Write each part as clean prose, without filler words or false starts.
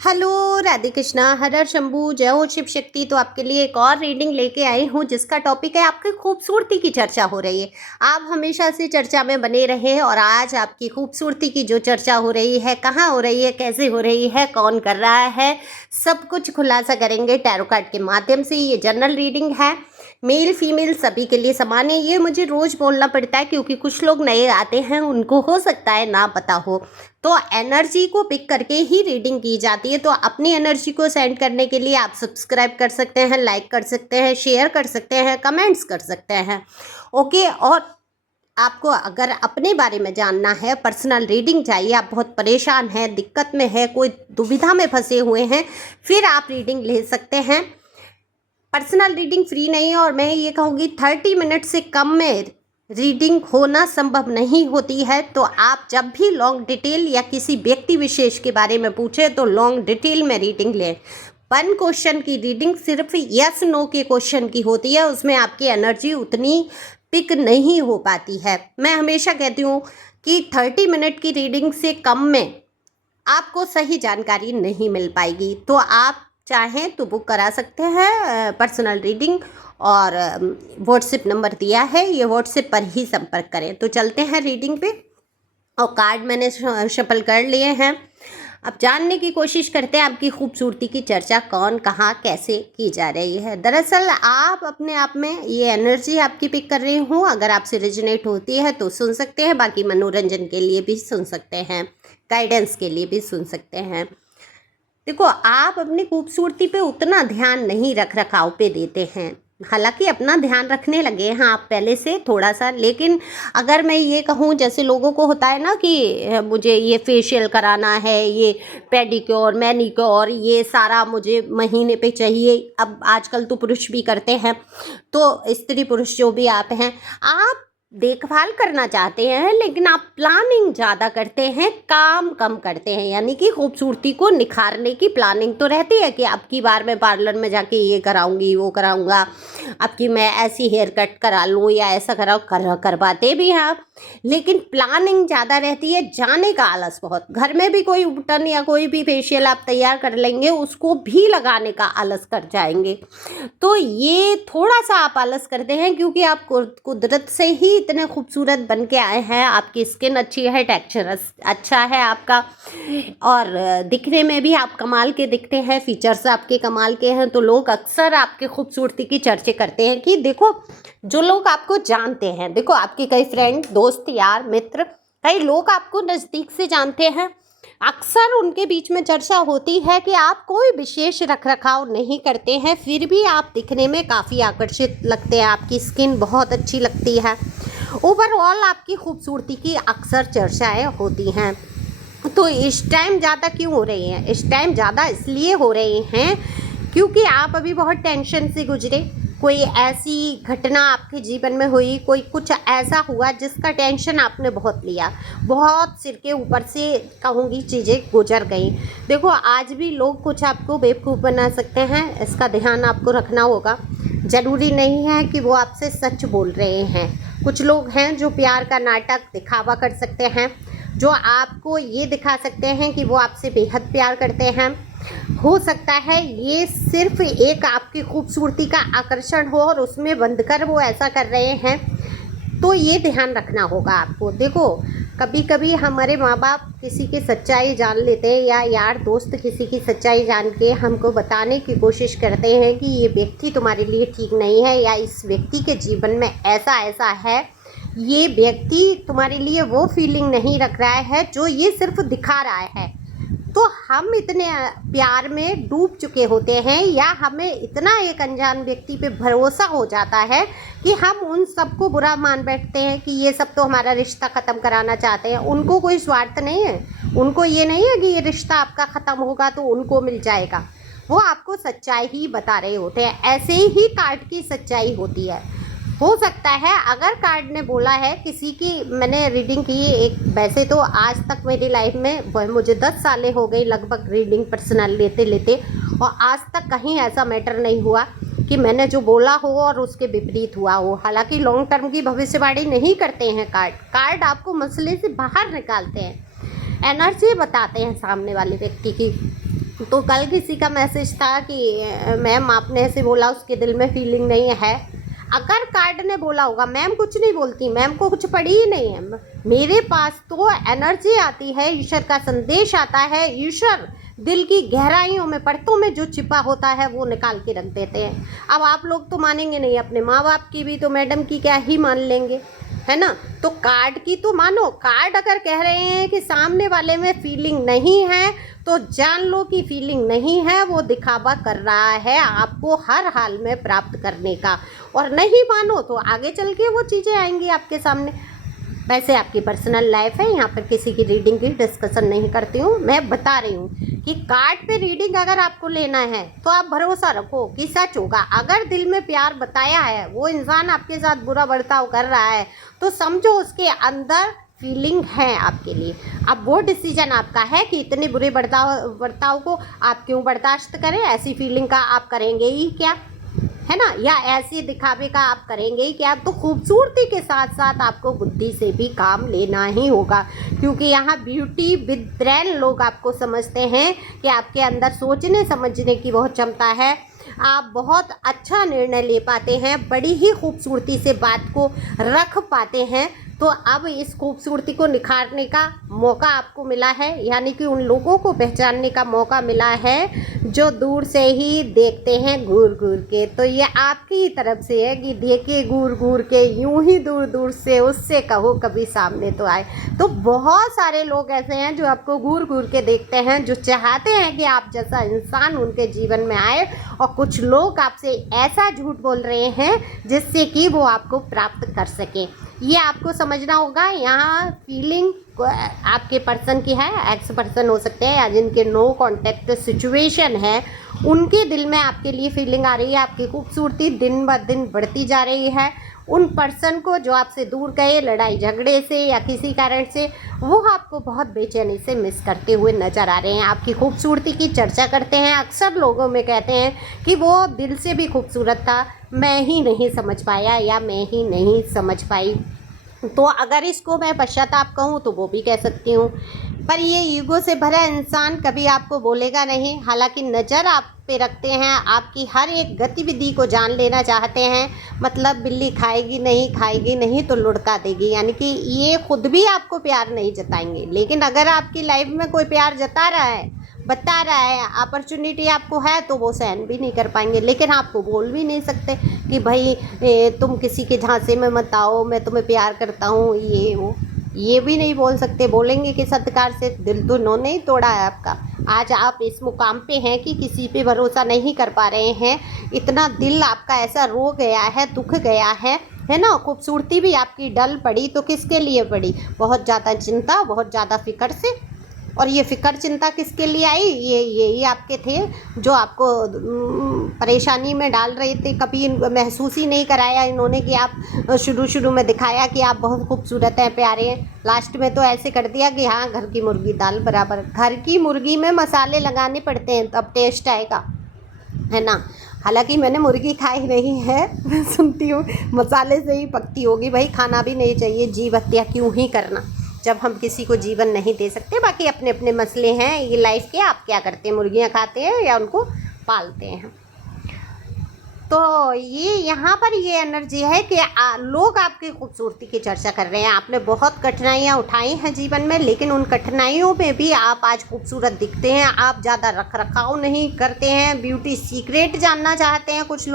Hello Radhe Krishna, हर हर शंभू, जय हो शिव शक्ति। तो आपके लिए एक और रीडिंग लेके आई हूँ जिसका टॉपिक है आपकी खूबसूरती की चर्चा हो रही है। आप हमेशा से चर्चा में बने रहे और आज आपकी खूबसूरती की जो चर्चा हो रही है, कहाँ हो रही है, कैसे हो रही है, कौन कर रहा है, सब कुछ खुलासा करेंगे टैरो कार्ड के माध्यम से। ये जनरल रीडिंग है, मेल फीमेल सभी के लिए समान है। ये मुझे रोज़ बोलना पड़ता है क्योंकि कुछ लोग नए आते हैं, उनको हो सकता है ना पता हो। तो एनर्जी को पिक करके ही रीडिंग की जाती है। तो अपनी एनर्जी को सेंड करने के लिए आप सब्सक्राइब कर सकते हैं, लाइक कर सकते हैं, शेयर कर सकते हैं, कमेंट्स कर सकते हैं। ओके। और आपको अगर अपने बारे में जानना है, पर्सनल रीडिंग चाहिए, आप बहुत परेशान हैं, दिक्कत में है, कोई दुविधा में फंसे हुए हैं, फिर आप रीडिंग ले सकते हैं। पर्सनल रीडिंग फ्री नहीं है और मैं ये कहूँगी 30 मिनट से कम में रीडिंग होना संभव नहीं होती है। तो आप जब भी लॉन्ग डिटेल या किसी व्यक्ति विशेष के बारे में पूछें तो लॉन्ग डिटेल में रीडिंग लें। 1 क्वेश्चन की रीडिंग सिर्फ यस नो के क्वेश्चन की होती है, उसमें आपकी एनर्जी उतनी पिक नहीं हो पाती है। मैं हमेशा कहती हूँ कि 30 मिनट की रीडिंग से कम में आपको सही जानकारी नहीं मिल पाएगी। तो आप चाहें तो बुक करा सकते हैं पर्सनल रीडिंग, और व्हाट्सएप नंबर दिया है, ये व्हाट्सएप पर ही संपर्क करें। तो चलते हैं रीडिंग पे। और कार्ड मैंने शफल कर लिए हैं। अब जानने की कोशिश करते हैं आपकी खूबसूरती की चर्चा कौन, कहाँ, कैसे की जा रही है। दरअसल आप अपने आप में ये एनर्जी आपकी पिक कर रही हूँ, अगर आपसे रिजनेट होती है तो सुन सकते हैं, बाकी मनोरंजन के लिए भी सुन सकते हैं, गाइडेंस के लिए भी सुन सकते हैं। देखो, आप अपनी खूबसूरती पे उतना ध्यान नहीं रखाव पे देते हैं, हालांकि अपना ध्यान रखने लगे हैं आप पहले से थोड़ा सा। लेकिन अगर मैं ये कहूँ, जैसे लोगों को होता है ना कि मुझे ये फेशियल कराना है, ये पेडिक्योर, मैनिक्योर, ये सारा मुझे महीने पे चाहिए। अब आजकल तो पुरुष भी करते हैं, तो स्त्री पुरुष जो भी आप हैं, आप देखभाल करना चाहते हैं लेकिन आप प्लानिंग ज़्यादा करते हैं, काम कम करते हैं। यानी कि खूबसूरती को निखारने की प्लानिंग तो रहती है कि अब की बार मैं पार्लर में जाके ये कराऊंगी, वो कराऊंगा, अब की मैं ऐसी हेयर कट करा लूँ या ऐसा करवाते भी हैं आप, लेकिन प्लानिंग ज़्यादा रहती है, जाने का आलस बहुत। घर में भी कोई उपटन या कोई भी फेशियल आप तैयार कर लेंगे, उसको भी लगाने का आलस कर जाएंगे। तो ये थोड़ा सा आप आलस करते हैं क्योंकि आप कुदरत से ही इतने खूबसूरत बन के आए हैं। आपकी स्किन अच्छी है, टेक्सचर अच्छा है आपका, और दिखने में भी आप कमाल के दिखते हैं, फीचर्स आपके कमाल के हैं। तो लोग अक्सर आपके खूबसूरती की चर्चा करते हैं कि देखो, जो लोग आपको जानते हैं, देखो आपके कई फ्रेंड, दोस्त, यार, मित्र, कई लोग आपको नज़दीक से जानते हैं, अक्सर उनके बीच में चर्चा होती है कि आप कोई विशेष रखरखाव नहीं करते हैं, फिर भी आप दिखने में काफ़ी आकर्षित लगते हैं, आपकी स्किन बहुत अच्छी लगती है। ओवरऑल आपकी खूबसूरती की अक्सर चर्चाएं होती हैं। तो इस टाइम ज़्यादा क्यों हो रही हैं? इस टाइम ज़्यादा इसलिए हो रही हैं क्योंकि आप अभी बहुत टेंशन से गुजरे, कोई ऐसी घटना आपके जीवन में हुई, कोई कुछ ऐसा हुआ जिसका टेंशन आपने बहुत लिया, बहुत सिर के ऊपर से कहूँगी चीज़ें गुजर गई। देखो, आज भी लोग कुछ आपको बेवकूफ़ बना सकते हैं, इसका ध्यान आपको रखना होगा। ज़रूरी नहीं है कि वो आपसे सच बोल रहे हैं। कुछ लोग हैं जो प्यार का नाटक दिखावा कर सकते हैं, जो आपको ये दिखा सकते हैं कि वो आपसे बेहद प्यार करते हैं। हो सकता है ये सिर्फ एक आपकी खूबसूरती का आकर्षण हो और उसमें बंधकर वो ऐसा कर रहे हैं। तो ये ध्यान रखना होगा आपको। देखो, कभी कभी हमारे माँ बाप किसी की सच्चाई जान लेते हैं, या यार दोस्त किसी की सच्चाई जान के हमको बताने की कोशिश करते हैं कि ये व्यक्ति तुम्हारे लिए ठीक नहीं है, या इस व्यक्ति के जीवन में ऐसा ऐसा है, ये व्यक्ति तुम्हारे लिए वो फीलिंग नहीं रख रहा है जो ये सिर्फ दिखा रहा है। तो हम इतने प्यार में डूब चुके होते हैं, या हमें इतना एक अनजान व्यक्ति पे भरोसा हो जाता है कि हम उन सबको बुरा मान बैठते हैं कि ये सब तो हमारा रिश्ता ख़त्म कराना चाहते हैं। उनको कोई स्वार्थ नहीं है, उनको ये नहीं है कि ये रिश्ता आपका ख़त्म होगा तो उनको मिल जाएगा, वो आपको सच्चाई ही बता रहे होते हैं। ऐसे ही कार्ड की सच्चाई होती है। हो सकता है अगर कार्ड ने बोला है किसी की, मैंने रीडिंग की एक, वैसे तो आज तक मेरी लाइफ में मुझे 10 सालें हो गई लगभग रीडिंग पर्सनल लेते लेते, और आज तक कहीं ऐसा मैटर नहीं हुआ कि मैंने जो बोला हो और उसके विपरीत हुआ हो। हालांकि लॉन्ग टर्म की भविष्यवाणी नहीं करते हैं कार्ड आपको मसले से बाहर निकालते हैं, एनर्जी बताते हैं सामने वाले व्यक्ति की। तो कल किसी का मैसेज था कि मैम आपने ऐसे बोला उसके दिल में फीलिंग नहीं है। अगर कार्ड ने बोला होगा, मैम कुछ नहीं बोलती, मैम को कुछ पड़ी ही नहीं है। मेरे पास तो एनर्जी आती है, ईश्वर का संदेश आता है, ईश्वर दिल की गहराइयों में परतों में जो छिपा होता है वो निकाल के रख देते हैं। अब आप लोग तो मानेंगे नहीं, अपने माँ बाप की भी तो मैडम की क्या ही मान लेंगे, है ना। तो कार्ड की तो मानो, कार्ड अगर कह रहे हैं कि सामने वाले में फीलिंग नहीं है तो जान लो कि फीलिंग नहीं है, वो दिखावा कर रहा है आपको हर हाल में प्राप्त करने का। और नहीं मानो तो आगे चल के वो चीज़ें आएंगी आपके सामने। वैसे आपकी पर्सनल लाइफ है, यहाँ पर किसी की रीडिंग की डिस्कशन नहीं करती हूँ, मैं बता रही हूँ कि कार्ड पे रीडिंग अगर आपको लेना है तो आप भरोसा रखो कि सच होगा। अगर दिल में प्यार बताया है, वो इंसान आपके साथ बुरा बर्ताव कर रहा है, तो समझो उसके अंदर फीलिंग है आपके लिए। अब वो डिसीजन आपका है कि इतने बुरे बर्ताव को आप क्यों बर्दाश्त करें, ऐसी फीलिंग का आप करेंगे ही क्या, है ना, या ऐसे दिखावे का आप करेंगे ही क्या। तो खूबसूरती के साथ साथ आपको बुद्धि से भी काम लेना ही होगा, क्योंकि यहाँ ब्यूटी विद ब्रेन लोग आपको समझते हैं कि आपके अंदर सोचने समझने की बहुत क्षमता है, आप बहुत अच्छा निर्णय ले पाते हैं, बड़ी ही खूबसूरती से बात को रख पाते हैं। तो अब इस खूबसूरती को निखारने का मौका आपको मिला है, यानी कि उन लोगों को पहचानने का मौका मिला है जो दूर से ही देखते हैं घूर घूर के। तो ये आपकी ही तरफ से है कि देखे घूर घूर के, यूं ही दूर दूर से, उससे कहो कभी सामने तो आए। तो बहुत सारे लोग ऐसे हैं जो आपको घूर घूर के देखते हैं, जो चाहते हैं कि आप जैसा इंसान उनके जीवन में आए, और कुछ लोग आपसे ऐसा झूठ बोल रहे हैं जिससे कि वो आपको प्राप्त कर सकें। ये आपको समझना होगा। यहाँ फीलिंग आपके पर्सन की है, एक्स पर्सन हो सकते हैं, या जिनके नो कांटेक्ट सिचुएशन है, उनके दिल में आपके लिए फीलिंग आ रही है, आपकी खूबसूरती दिन ब दिन बढ़ती जा रही है। उन पर्सन को जो आपसे दूर गए लड़ाई झगड़े से या किसी कारण से, वो आपको बहुत बेचैनी से मिस करते हुए नज़र आ रहे हैं। आपकी खूबसूरती की चर्चा करते हैं, अक्सर लोगों में कहते हैं कि वो दिल से भी खूबसूरत था, मैं ही नहीं समझ पाया या मैं ही नहीं समझ पाई। तो अगर इसको मैं पश्चाताप कहूँ तो वो भी कह सकती हूँ, पर ये ईगो से भरा इंसान कभी आपको बोलेगा नहीं। हालांकि नज़र आप पे रखते हैं, आपकी हर एक गतिविधि को जान लेना चाहते हैं। मतलब बिल्ली खाएगी नहीं तो लुढ़का देगी, यानी कि ये खुद भी आपको प्यार नहीं जताएंगे। लेकिन अगर आपकी लाइफ में कोई प्यार जता रहा है, बता रहा है, अपॉर्चुनिटी आपको है, तो वो सहन भी नहीं कर पाएंगे। लेकिन आपको बोल भी नहीं सकते कि भाई तुम किसी के झांसे में मत आओ, मैं तुम्हें प्यार करता हूँ, ये वो, ये भी नहीं बोल सकते। बोलेंगे कि सत्कार से, दिल तो उन्होंने ही तोड़ा है आपका। आज आप इस मुकाम पे हैं कि किसी पे भरोसा नहीं कर पा रहे हैं, इतना दिल आपका ऐसा रो गया है, दुख गया है ना। खूबसूरती भी आपकी डल पड़ी तो किसके लिए पड़ी? बहुत ज़्यादा चिंता, बहुत ज़्यादा फिक्र से। और ये फ़िक्र चिंता किसके लिए आई? यही आपके थे जो आपको परेशानी में डाल रहे थे। कभी महसूस ही नहीं कराया इन्होंने कि आप शुरू में दिखाया कि आप बहुत खूबसूरत हैं, प्यारे हैं, लास्ट में तो ऐसे कर दिया कि हाँ, घर की मुर्गी दाल बराबर। घर की मुर्गी में मसाले लगाने पड़ते हैं तब टेस्ट आएगा, है ना। हालांकि मैंने मुर्गी खाई नहीं है, मैं सुनती हूँ मसाले से ही पकती होगी। भाई खाना भी नहीं चाहिए, जीव हत्या क्यों ही करना जब हम किसी को जीवन नहीं दे सकते। बाकी अपने अपने मसले हैं ये लाइफ के। आप क्या करते हैं, मुर्गियाँ खाते हैं या उनको पालते हैं? तो ये यहाँ पर ये एनर्जी है कि लोग आपकी खूबसूरती की चर्चा कर रहे हैं। आपने बहुत कठिनाइयाँ उठाई हैं जीवन में, लेकिन उन कठिनाइयों में भी आप आज खूबसूरत दिखते हैं। आप ज़्यादा रख रखाव नहीं करते हैं, ब्यूटी सीक्रेट जानना चाहते हैं कुछ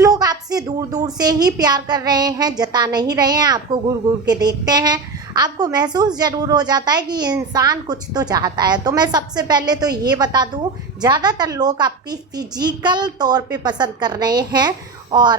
लोग आपसे दूर दूर से ही प्यार कर रहे हैं, जता नहीं रहे हैं, आपको घूर घूर के देखते हैं। आपको महसूस ज़रूर हो जाता है कि इंसान कुछ तो चाहता है। तो मैं सबसे पहले तो ये बता दूं, ज़्यादातर लोग आपकी फ़िजिकल तौर पे पसंद कर रहे हैं, और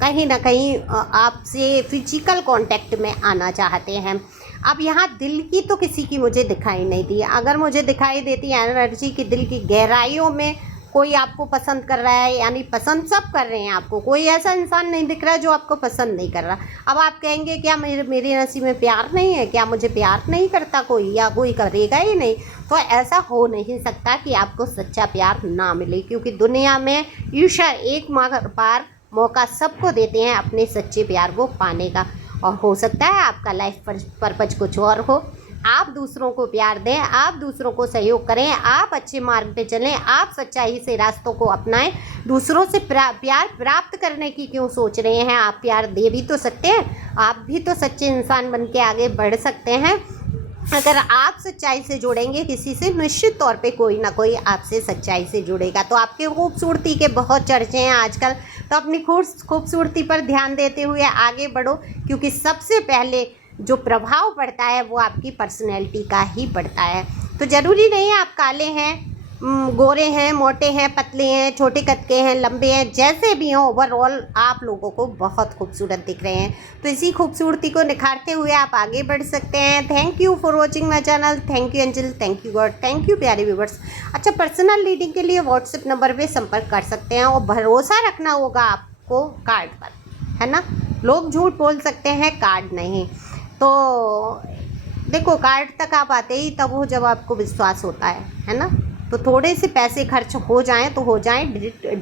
कहीं ना कहीं आपसे फ़िजिकल कांटेक्ट में आना चाहते हैं। अब यहाँ दिल की तो किसी की मुझे दिखाई नहीं दी। अगर मुझे दिखाई देती एनर्जी की दिल की गहराइयों में कोई आपको पसंद कर रहा है, यानी पसंद सब कर रहे हैं आपको, कोई ऐसा इंसान नहीं दिख रहा है जो आपको पसंद नहीं कर रहा। अब आप कहेंगे क्या मेरे नसीब में प्यार नहीं है, क्या मुझे प्यार नहीं करता कोई, या कोई करेगा ही नहीं? तो ऐसा हो नहीं सकता कि आपको सच्चा प्यार ना मिले, क्योंकि दुनिया में ईश्वर एक बार मौका सबको देते हैं अपने सच्चे प्यार को पाने का। और हो सकता है आपका लाइफ पर्पज कुछ और हो, आप दूसरों को प्यार दें, आप दूसरों को सहयोग करें, आप अच्छे मार्ग पे चलें, आप सच्चाई से रास्तों को अपनाएं। दूसरों से प्यार प्राप्त करने की क्यों सोच रहे हैं? आप प्यार दे भी तो सकते हैं, आप भी तो सच्चे इंसान बन के आगे बढ़ सकते हैं। अगर आप सच्चाई से जुड़ेंगे किसी से, निश्चित तौर पे कोई ना कोई आपसे सच्चाई से जुड़ेगा। तो आपके खूबसूरती के बहुत चर्चे हैं आजकल, तो अपनी खूबसूरती पर ध्यान देते हुए आगे बढ़ो, क्योंकि सबसे पहले जो प्रभाव पड़ता है वो आपकी पर्सनैलिटी का ही पड़ता है। तो ज़रूरी नहीं है आप काले हैं, गोरे हैं, मोटे हैं, पतले हैं, छोटे कद के हैं, लंबे हैं, जैसे भी हों, ओवरऑल आप लोगों को बहुत खूबसूरत दिख रहे हैं। तो इसी खूबसूरती को निखारते हुए आप आगे बढ़ सकते हैं। Thank you for watching my channel. Thank you angel, thank you God, thank you प्यारे व्यूवर्स। अच्छा, पर्सनल रीडिंग के लिए व्हाट्सएप नंबर पे संपर्क कर सकते हैं, और भरोसा रखना होगा आपको कार्ड पर, है ना। लोग झूठ बोल सकते हैं, कार्ड नहीं। तो देखो, कार्ड तक आप आते ही तब हो जब आपको विश्वास होता है ना। तो थोड़े से पैसे खर्च हो जाएं तो हो जाएं,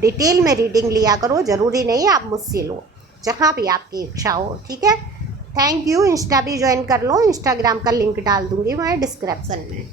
डिटेल में रीडिंग लिया करो, ज़रूरी नहीं आप मुझसे लो, जहाँ भी आपकी इच्छा हो, ठीक है। Thank you. इंस्टा भी ज्वाइन कर लो, इंस्टाग्राम का लिंक डाल दूँगी मैं डिस्क्रिप्शन में।